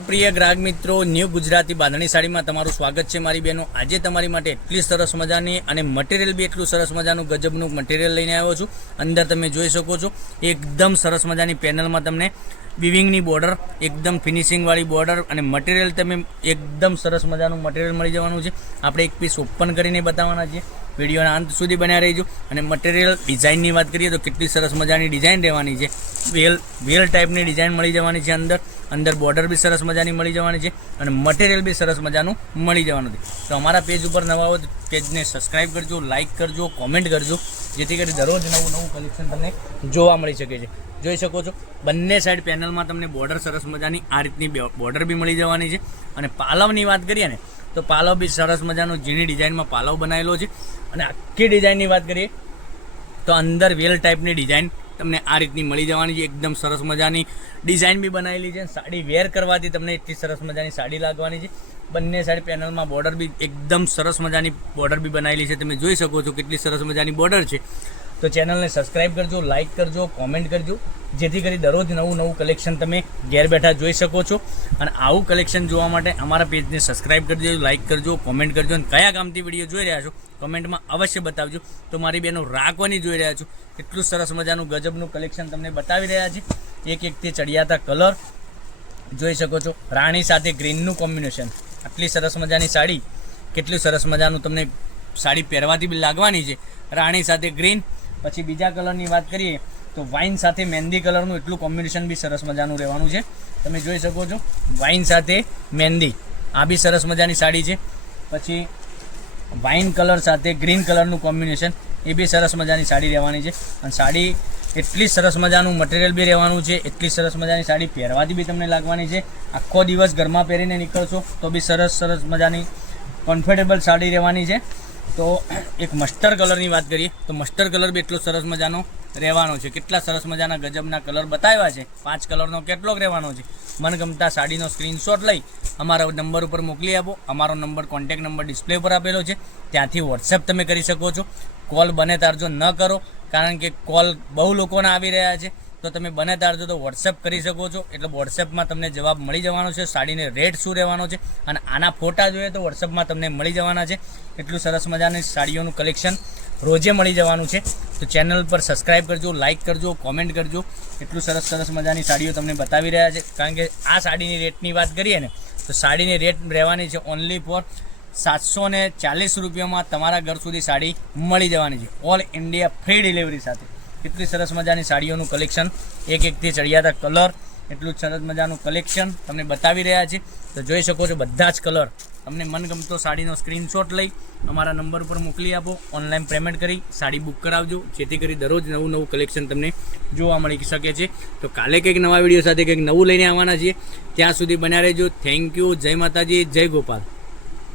પ્રિય ગ્રાહક મિત્રો, ન્યૂ ગુજરાતી બાંધણી સાડીમાં તમારું સ્વાગત છે મારી બહેનો। આજે તમારી માટે એટલી સરસ મજાની અને મટીરિયલ બી એટલું સરસ મજાનું ગજબનું મટીરિયલ લઈને આવ્યો છું। અંદર તમે જોઈ શકો છો એકદમ સરસ મજાની પેનલમાં તમને વિવિંગની બોર્ડર, એકદમ ફિનિશિંગવાળી બોર્ડર અને મટીરિયલ તમે એકદમ સરસ મજાનું મટીરિયલ મળી જવાનું છે। આપણે એક પીસ ઓપન કરીને બતાવવાના છીએ, વિડીયોના અંત સુધી બન્યા રહીજો। અને મટીરિયલ ડિઝાઇનની વાત કરીએ તો કેટલી સરસ મજાની ડિઝાઇન રહેવાની છે, વેલ ટાઈપની ડિઝાઇન મળી જવાની છે। અંદર બોર્ડર બી સરસ મજાની મળી જવાની છે અને મટીરિયલ બી સરસ મજાનું મળી જવાનું છે। તો અમારા પેજ ઉપર નવા હોય તો પેજને સબસ્ક્રાઈબ કરજો, લાઇક કરજો, કોમેન્ટ કરજો, જેથી કરી દરરોજ નવું કલેક્શન તમને જોવા મળી શકે છે। જોઈ શકો છો બંને સાઈડ પેનલમાં તમને બોર્ડર સરસ મજાની આ રીતની બોર્ડર બી મળી જવાની છે। અને પાલવની વાત કરીએ ને તો પાલવ બી સરસ મજાનો ઝીણી ડિઝાઇનમાં પાલવ બનાવેલો છે। અને આખી ડિઝાઇનની વાત કરીએ તો અંદર વેલ ટાઈપની ડિઝાઇન તમને આ રીતની મળી જવાની છે, એકદમ સરસ મજાની ડિઝાઇન બી બનાવેલી છે। સાડી વેર કરવાથી તમને એટલી સરસ મજાની સાડી લાગવાની છે। બંને સાઈડ પેનલમાં બોર્ડર બી એકદમ સરસ મજાની બોર્ડર બી બનાવેલી છે, તમે જોઈ શકો છો કેટલી સરસ મજાની બોર્ડર છે। તો ચેનલને સબસ્ક્રાઈબ કરજો, લાઇક કરજો, કોમેન્ટ કરજો, જેથી કરી દરરોજ નવું કલેક્શન તમે ઘેર બેઠા જોઈ શકો છો। અને આવું કલેક્શન જોવા માટે અમારા પેજને સબસ્ક્રાઈબ કરજો, લાઇક કરજો, કોમેન્ટ કરજો। અને કયા ગામથી વિડીયો જોઈ રહ્યા છો કમેન્ટમાં અવશ્ય બતાવજો। તો મારી બહેનો રાખવાની જોઈ રહ્યા છો એટલું સરસ મજાનું ગજબનું કલેક્શન તમને બતાવી રહ્યા છે। એકથી ચડિયાતા કલર જોઈ શકો છો, રાણી સાથે ગ્રીનનું કોમ્બિનેશન, આટલી સરસ મજાની સાડી, કેટલું સરસ મજાનું તમને સાડી પહેરવાથી બી લાગવાની છે। રાણી સાથે ગ્રીન, પછી બીજા કલરની વાત કરીએ તો વાઇન સાથે મહેંદી કલરનું એટલું કોમ્બિનેશન બી સરસ મજાનું રહેવાનું છે, તમે જોઈ શકો છો। વાઇન સાથે મહેંદી, આ બી સરસ મજાની સાડી છે। પછી વાઇન કલર સાથે ગ્રીન કલરનું કોમ્બિનેશન, એ બી સરસ મજાની સાડી રહેવાની છે। અને સાડી એટલી સરસ મજાનું મટીરિયલ બી રહેવાનું છે, એટલી સરસ મજાની સાડી પહેરવાથી બી તમને લાગવાની છે। આખો દિવસ ઘરમાં પહેરીને નીકળશો તો બી સરસ મજાની કમ્ફર્ટેબલ સાડી રહેવાની છે। તો એક મસ્ટર્ડ કલરની વાત કરીએ તો મસ્ટર્ડ કલર બી એટલો સરસ મજાનો રહેવાનો છે। કેટલા સરસ મજાના ગજબના કલર બતાવ્યા છે, 5 કલરનો કેટલોગ રહેવાનો છે। મનગમતા સાડીનો સ્ક્રીનશોટ લઈ અમારા નંબર ઉપર મોકલી આપો। અમારો નંબર, કોન્ટેક્ટ નંબર ડિસ્પ્લે પર આપેલો છે, ત્યાંથી વોટ્સએપ તમે કરી શકો છો। કોલ બને તારજો ન કરો, કારણ કે કોલ બહુ લોકોના આવી રહ્યા છે, તો તમે બને તારજો તો વોટ્સએપ કરી શકો છો, એટલે વોટ્સએપમાં તમને જવાબ મળી જવાનો છે, સાડીને રેટ શું રહેવાનો છે। અને આના ફોટા જોઈએ તો વોટ્સએપમાં તમને મળી જવાના છે। એટલું સરસ મજાની સાડીઓનું કલેક્શન રોજે મળી જવાનું છે। તો ચેનલ પર સબસ્ક્રાઈબ કરજો, લાઇક કરજો, કોમેન્ટ કરજો, એટલું સરસ મજાની સાડીઓ તમને બતાવી રહ્યા છે। કારણ કે આ સાડીની રેટની વાત કરીએ ને તો સાડીની રેટ રહેવાની છે ઓનલી ફોર 740 રૂપિયામાં તમારા ઘર સુધી સાડી મળી જવાની છે, ઓલ ઇન્ડિયા ફ્રી ડિલિવરી સાથે। કેટલી સરસ મજાની સાડીઓનું કલેક્શન, એકથી ચડિયાતા કલર, એટલું સરસ મજાનું કલેક્શન તમને બતાવી રહ્યા છે। તો જોઈ શકો છો બધા જ કલર, તમને મનગમતો સાડીનો સ્ક્રીનશોટ લઈ અમારા નંબર ઉપર મોકલી આપો, ઓનલાઈન પેમેન્ટ કરી સાડી બુક કરાવજો, જેથી કરી દરરોજ નવું કલેક્શન તમને જોવા મળી શકે છે। તો કાલે કંઈક નવા વિડીયો સાથે કંઈક નવું લઈને આવવાના છીએ, ત્યાં સુધી બન્યા રહેજો। થેન્ક યુ, જય માતાજી, જય ગોપાલ।